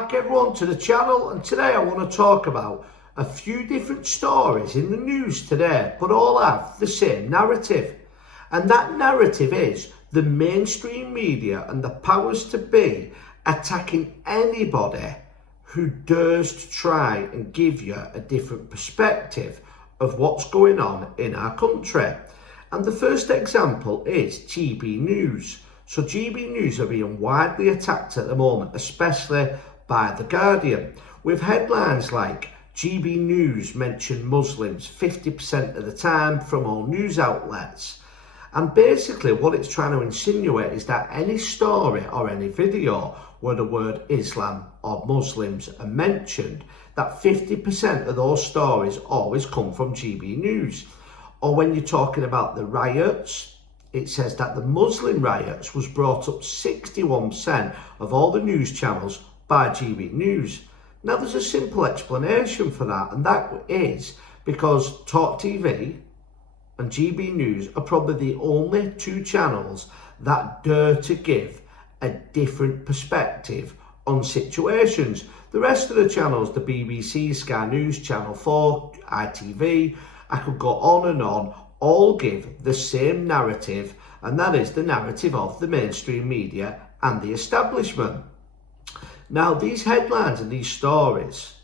back everyone to the channel, and today I want to talk about a few different stories in the news today, but all have the same narrative. And that narrative is the mainstream media and the powers to be attacking anybody who dares to try and give you a different perspective of what's going on in our country. And the first example is GB News. So GB News are being widely attacked at the moment, especially by The Guardian, with headlines like GB News mention Muslims 50% of the time from all news outlets. And basically what it's trying to insinuate is that any story or any video where the word Islam or Muslims are mentioned, that 50% of those stories always come from GB News. Or when you're talking about the riots, it says that the Muslim riots was brought up 61% of all the news channels by GB News. Now there's a simple explanation for that, and that is because Talk TV and GB News are probably the only two channels that dare to give a different perspective on situations. The rest of the channels, the BBC, Sky News, Channel 4, ITV, I could go on, all give the same narrative, and that is the narrative of the mainstream media and the establishment. Now, these headlines and these stories,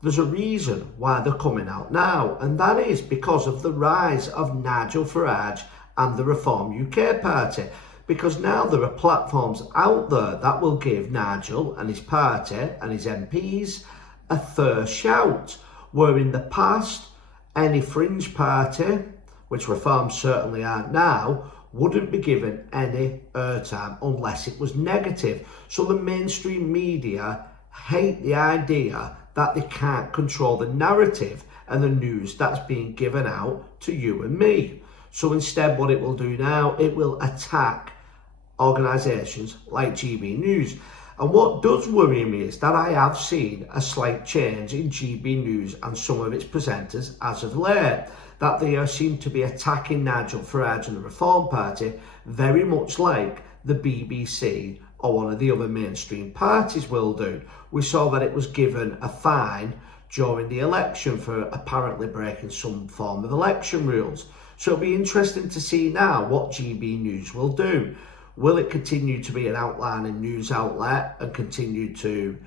there's a reason why they're coming out now, and that is because of the rise of Nigel Farage and the Reform UK party. Because now there are platforms out there that will give Nigel and his party and his MPs a fair shout, where in the past, any fringe party, which Reform certainly aren't now, wouldn't be given any airtime unless it was negative. So the mainstream media hate the idea that they can't control the narrative and the news that's being given out to you and me. So instead what it will do now, it will attack organisations like GB News. And what does worry me is that I have seen a slight change in GB News and some of its presenters as of late, that they seem to be attacking Nigel Farage and the Reform Party very much like the BBC or one of the other mainstream parties will do. We saw that it was given a fine during the election for apparently breaking some form of election rules. So it'll be interesting to see now what GB News will do. Will it continue to be an outlining news outlet and continue to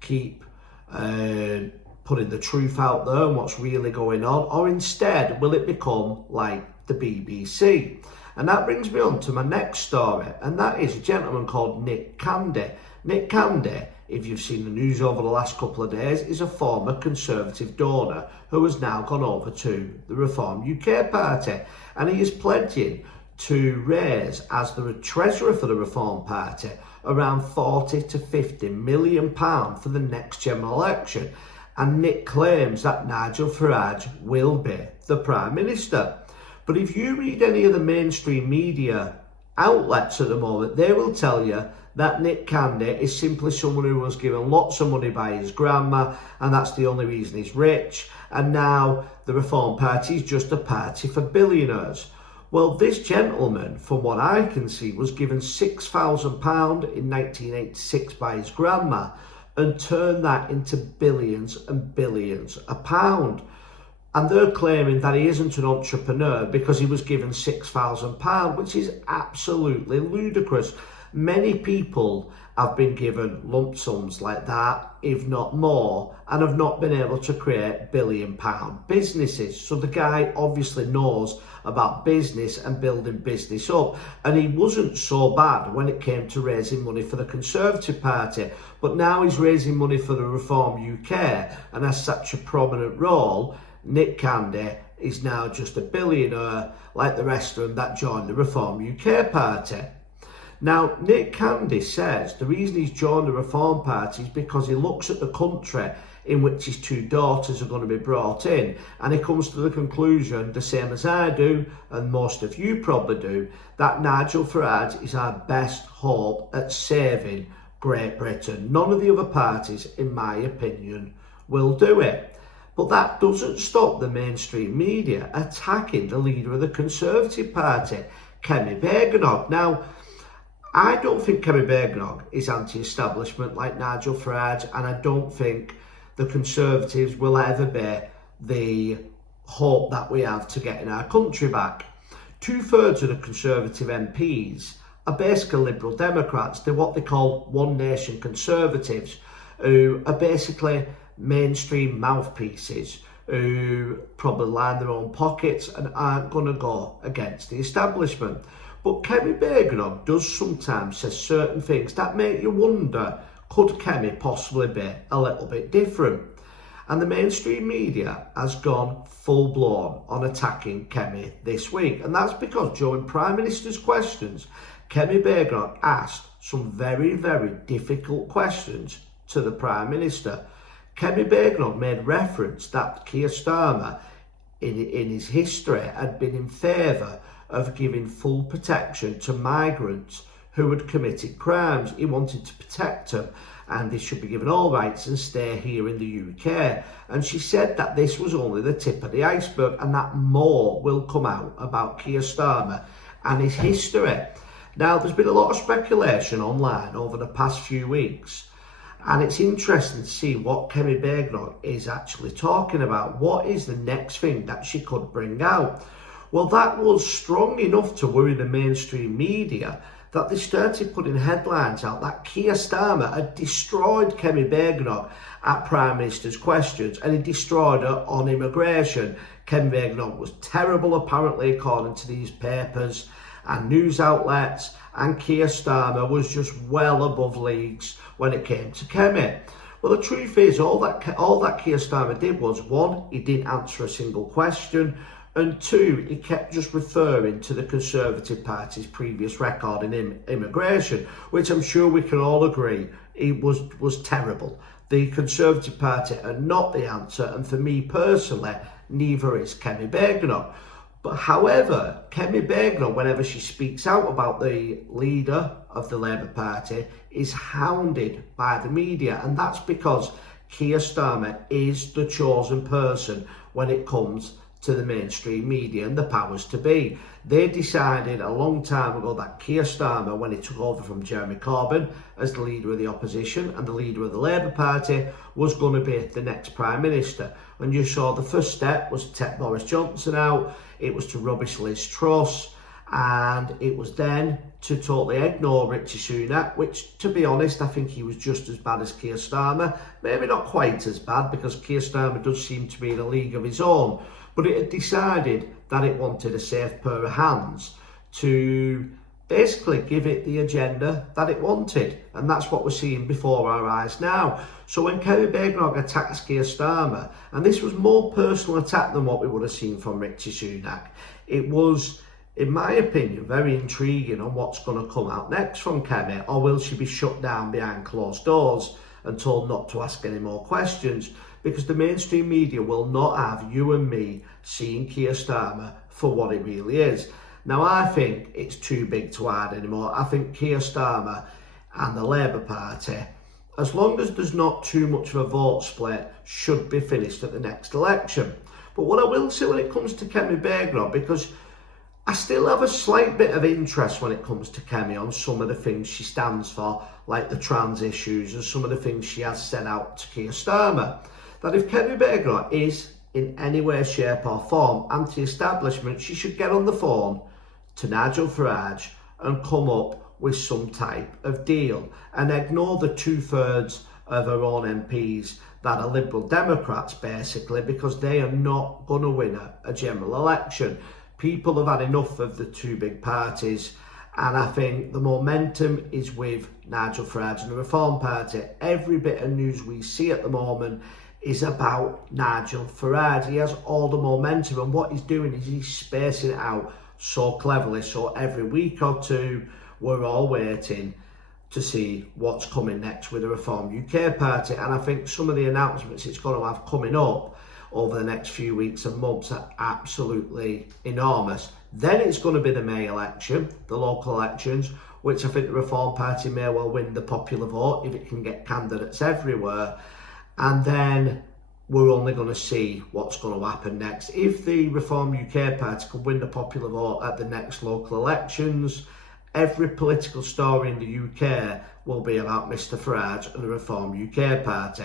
keep putting the truth out there and what's really going on, or instead will it become like the BBC? And that brings me on to my next story, and that is a gentleman called Nick Candy. Nick Candy, if you've seen the news over the last couple of days, is a former Conservative donor who has now gone over to the Reform UK party, and he is pledging to raise, as the treasurer for the Reform Party, around 40 to 50 million pounds for the next general election. And Nick claims that Nigel Farage will be the Prime Minister. But if you read any of the mainstream media outlets at the moment, they will tell you that Nick Candy is simply someone who was given lots of money by his grandma, and that's the only reason he's rich. And now the Reform Party is just a party for billionaires. Well, this gentleman, from what I can see, was given £6,000 in 1986 by his grandma and turned that into billions and billions of pounds. And they're claiming that he isn't an entrepreneur because he was given £6,000, which is absolutely ludicrous. Many people have been given lump sums like that, if not more, and have not been able to create billion-pound businesses. So the guy obviously knows about business and building business up, and he wasn't so bad when it came to raising money for the Conservative Party, but now he's raising money for the Reform UK and has such a prominent role. Nick Candy is now just a billionaire like the rest of them that joined the Reform UK party. Now, Nick Candy says the reason he's joined the Reform Party is because he looks at the country in which his two daughters are going to be brought in, and he comes to the conclusion, the same as I do, and most of you probably do, that Nigel Farage is our best hope at saving Great Britain. None of the other parties, in my opinion, will do it. But that doesn't stop the mainstream media attacking the leader of the Conservative Party, Kemi Badenoch. Now, I don't think Kemi Badenoch is anti-establishment like Nigel Farage, and I don't think the Conservatives will ever be the hope that we have to getting our country back. 2/3 of the Conservative MPs are basically Liberal Democrats. They're what they call One Nation Conservatives, who are basically mainstream mouthpieces who probably line their own pockets and aren't going to go against the establishment. But Kemi Badenoch does sometimes say certain things that make you wonder, could Kemi possibly be a little bit different? And the mainstream media has gone full blown on attacking Kemi this week. And that's because during Prime Minister's questions, Kemi Badenoch asked some very, very difficult questions to the Prime Minister. Kemi Badenoch made reference that Keir Starmer, in his history, had been in favour of giving full protection to migrants who had committed crimes. He wanted to protect them and they should be given all rights and stay here in the UK. And she said that this was only the tip of the iceberg and that more will come out about Keir Starmer and his history. Now, there's been a lot of speculation online over the past few weeks, and it's interesting to see what Kemi Badenoch is actually talking about. What is the next thing that she could bring out? Well, that was strong enough to worry the mainstream media that they started putting headlines out that Keir Starmer had destroyed Kemi Badenoch at Prime Minister's questions, and he destroyed her on immigration. Kemi Badenoch was terrible, apparently, according to these papers and news outlets, and Keir Starmer was just well above leagues when it came to Kemi. Well, the truth is, all that Keir Starmer did was, one, he didn't answer a single question, and two, he kept just referring to the Conservative Party's previous record in immigration, which I'm sure we can all agree it was terrible. The Conservative Party are not the answer, and for me personally, neither is Kemi Badenoch. But however, Kemi Badenoch, whenever she speaks out about the leader of the Labour Party, is hounded by the media, and that's because Keir Starmer is the chosen person when it comes to the mainstream media and the powers to be. They decided a long time ago that Keir Starmer, when he took over from Jeremy Corbyn as the leader of the opposition and the leader of the Labour Party, was going to be the next Prime Minister. And you saw the first step was to take Boris Johnson out, it was to rubbish Liz Truss, and it was then to totally ignore Richie Sunak, which, to be honest, I think he was just as bad as Keir Starmer. Maybe not quite as bad, because Keir Starmer does seem to be in a league of his own. But it had decided that it wanted a safe pair of hands to basically give it the agenda that it wanted. And that's what we're seeing before our eyes now. So when Kemi Badenoch attacks Keir Starmer, and this was more personal attack than what we would have seen from Richie Sunak, it was, in my opinion, very intriguing on what's going to come out next from Kemi. Or will she be shut down behind closed doors and told not to ask any more questions? Because the mainstream media will not have you and me seeing Keir Starmer for what it really is. Now, I think it's too big to hide anymore. I think Keir Starmer and the Labour Party, as long as there's not too much of a vote split, should be finished at the next election. But what I will say when it comes to Kemi Badenoch, because I still have a slight bit of interest when it comes to Kemi on some of the things she stands for, like the trans issues and some of the things she has sent out to Keir Starmer, that if Kemi Badenoch is in any way, shape or form anti-establishment, she should get on the phone to Nigel Farage and come up with some type of deal and ignore the 2/3 of her own MPs that are Liberal Democrats, basically, because they are not going to win a general election. People have had enough of the two big parties, and I think the momentum is with Nigel Farage and the Reform Party. Every bit of news we see at the moment is about Nigel Farage. He has all the momentum, and what he's doing is he's spacing it out so cleverly. So every week or two, we're all waiting to see what's coming next with the Reform UK Party. And I think some of the announcements it's going to have coming up over the next few weeks and months are absolutely enormous. Then it's going to be the May election, the local elections, which I think the Reform Party may well win the popular vote if it can get candidates everywhere. And then we're only going to see what's going to happen next. If the Reform UK Party can win the popular vote at the next local elections, every political story in the UK will be about Mr Farage and the Reform UK Party.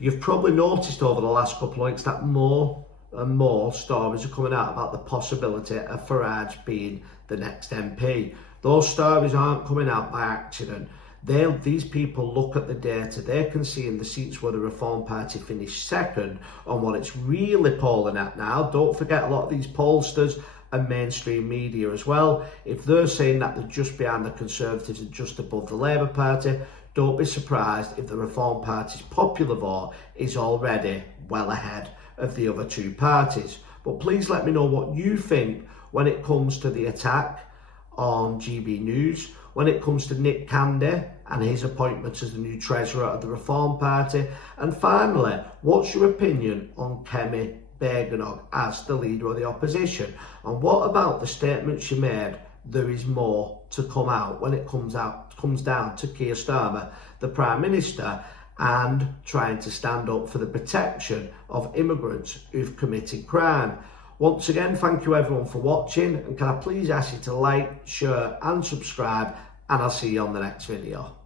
You've probably noticed over the last couple of weeks that more and more stories are coming out about the possibility of Farage being the next MP. Those stories aren't coming out by accident. These people look at the data, they can see in the seats where the Reform Party finished second on what it's really polling at now. Don't forget, a lot of these pollsters and mainstream media as well, if they're saying that they're just behind the Conservatives and just above the Labour Party, don't be surprised if the Reform Party's popular vote is already well ahead of the other two parties. But please let me know what you think when it comes to the attack on GB News, when it comes to Nick Candy and his appointment as the new treasurer of the Reform Party, and finally, what's your opinion on Kemi Badenoch as the leader of the opposition? And what about the statement she made, there is more to come out, when it comes down to Keir Starmer, the Prime Minister, and trying to stand up for the protection of immigrants who've committed crime? Once again, thank you everyone for watching, and can I please ask you to like, share and subscribe, and I'll see you on the next video.